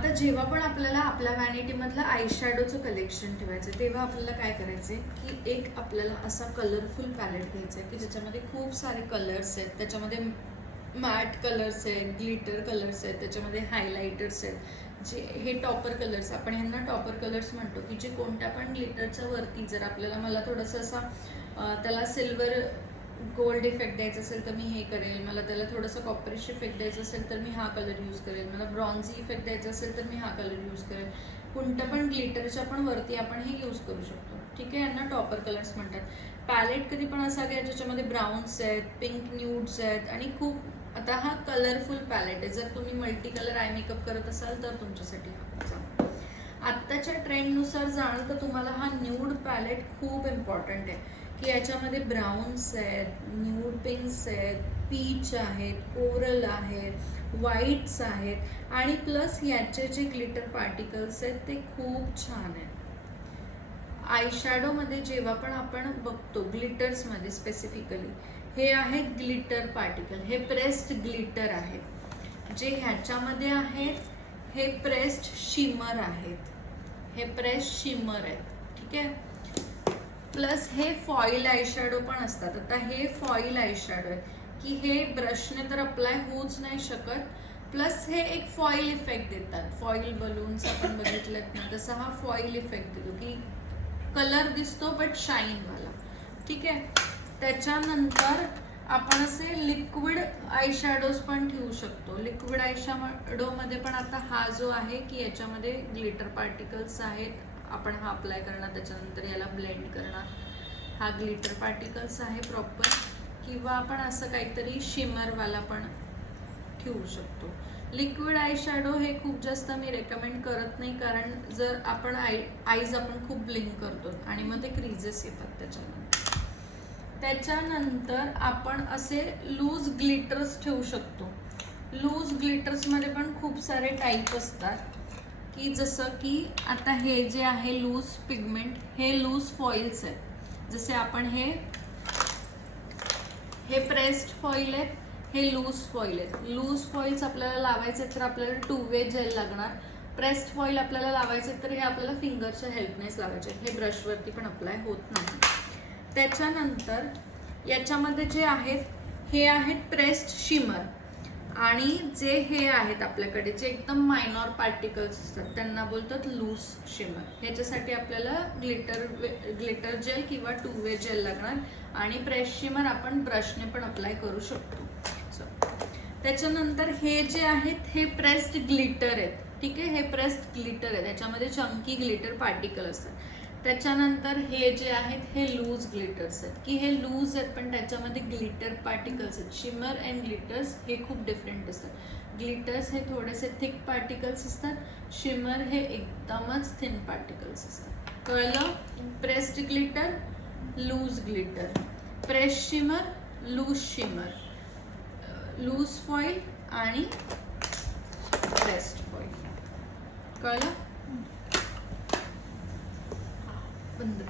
आता जेव्हा पण आपल्याला आपल्या व्हॅनिटीमधलं आय शॅडोचं कलेक्शन ठेवायचं तेव्हा आपल्याला काय करायचं आहे की एक आपल्याला असा कलरफुल पॅलेट घ्यायचा आहे की ज्याच्यामध्ये खूप सारे कलर्स आहेत, त्याच्यामध्ये मॅट कलर्स आहेत, ग्लिटर कलर्स आहेत, त्याच्यामध्ये हायलायटर्स आहेत, जे हे टॉपर कलर्स, आपण ह्यांना टॉपर कलर्स म्हणतो की जे कोणत्या पण ग्लिटरच्या वरती जर आपल्याला मला थोडंसं असा त्याला सिल्वर गोल्ड इफेक्ट द्यायचा असेल तर मी हे करेल, मला त्याला थोडंसं कॉपरिश इफेक्ट द्यायचं असेल तर मी हा कलर यूज करेल, मला ब्रॉन्झी इफेक्ट द्यायचा असेल तर मी हा कलर यूज करेल. कोणत्या पण ग्लिटरच्या पण वरती आपण हे यूज करू शकतो. ठीक आहे, यांना टॉपर कलर्स म्हणतात. पॅलेट कधी पण असा घ्या ज्याच्यामध्ये ब्राऊन्स आहेत, पिंक न्यूड्स आहेत आणि खूप आता हा कलरफुल पॅलेट आहे. जर तुम्ही मल्टी कलर आय मेकअप करत असाल तर तुमच्यासाठी हा खूप चांगला. आत्ताच्या ट्रेंडनुसार जाणं तर तुम्हाला हा न्यूड पॅलेट खूप इम्पॉर्टंट आहे की याच्यामध्ये ब्राऊन्स आहेत, न्यूड पिंक्स आहेत, पीच आहेत, कोरल आहेत, व्हाईट्स आहेत आणि प्लस याचे जे ग्लिटर पार्टिकल्स आहेत ते खूप छान आहेत. आय शॅडोमध्ये जेव्हा पण आपण बघतो ग्लिटर्समध्ये स्पेसिफिकली हे आहेत ग्लिटर पार्टिकल, हे प्रेस्ड ग्लिटर आहेत. जे ह्याच्यामध्ये आहेत हे प्रेस्ड शिमर आहेत, हे प्रेस्ड शिमर आहेत. ठीक आहे, प्लस हे फॉईल आय शॅडो पण असतात. आता हे फॉईल आय शॅडो आहे की हे ब्रशने तर अप्लाय होऊच नाही शकत, प्लस हे एक फॉईल इफेक्ट देतात. फॉईल बलून्स आपण बघितलेत ना, तसा हा फॉईल इफेक्ट देतो की कलर दिसतो बट शाईनवाला. ठीक आहे, त्याच्यानंतर आपण असे लिक्विड आय शॅडोज पण ठेवू शकतो. लिक्विड आय शॅडोमध्ये पण आता हा जो आहे की याच्यामध्ये ग्लिटर पार्टिकल्स आहेत, आपण हा अप्लाय करणार, त्याच्यानंतर याला ब्लेंड करणार. हा ग्लिटर पार्टिकल्स आहे प्रॉपर, किंवा आपण असं काहीतरी शिमरवाला पण ठेवू शकतो. लिक्विड आय शॅडो हे खूप जास्त मी रेकमेंड करत नाही, कारण जर आपण आईज आपण खूप ब्लिंक करतो आणि मग ते क्रीजेस येतात. त्याच्यानंतर आपण असे लूज ग्लिटर्स ठेवू शकतो. लूज ग्लिटर्समध्ये पण खूप सारे टाईप असतात की जसं की आता हे जे आहे लूज पिगमेंट, हे लूज फॉइल्स आहेत. जसे आपण हे प्रेस्ड फॉईल आहेत, हे लूज फॉईल आहेत. लूज फॉइल्स आपल्याला लावायचे तर आपल्याला 2 वे जेल लागणार. प्रेस्ड फॉईल आपल्याला लावायचे तर हे आपल्याला फिंगरच्या हेल्पनेच लावायचे, हे ब्रशवरती पण अप्लाय होत नाही. त्याच्यानंतर याच्यामध्ये जे आहेत हे आहेत प्रेस्ड शिमर, आणि जे हे आहेत आपल्याकडे जे एकदम मायनॉर पार्टिकल्स असतात त्यांना बोलतात लूज शिमर. ह्याच्यासाठी आपल्याला ग्लिटर जेल किंवा 2 वे जेल लागणार, आणि प्रेस शिमर आपण ब्रशने पण अप्लाय करू शकतो. त्याच्यानंतर हे जे आहेत हे प्रेस्ड ग्लिटर आहेत. ठीक आहे, हे प्रेस्ड ग्लिटर आहे, त्याच्यामध्ये चंकी ग्लिटर पार्टिकल असतात. त्याच्यानंतर हे जे आहेत हे लूज ग्लिटर्स आहेत की हे लूज आहेत पण त्याच्यामध्ये ग्लिटर पार्टिकल्स आहेत. शिमर अँड ग्लिटर्स हे खूप डिफरंट असतात. ग्लिटर्स हे थोडेसे थिक पार्टिकल्स असतात, शिमर हे एकदमच थिन पार्टिकल्स असतात. कळलं? Pressed glitter, loose glitter, press shimmer, loose shimmer, loose foil आणि प्रेस्ड फॉईल. कळलं? बंद.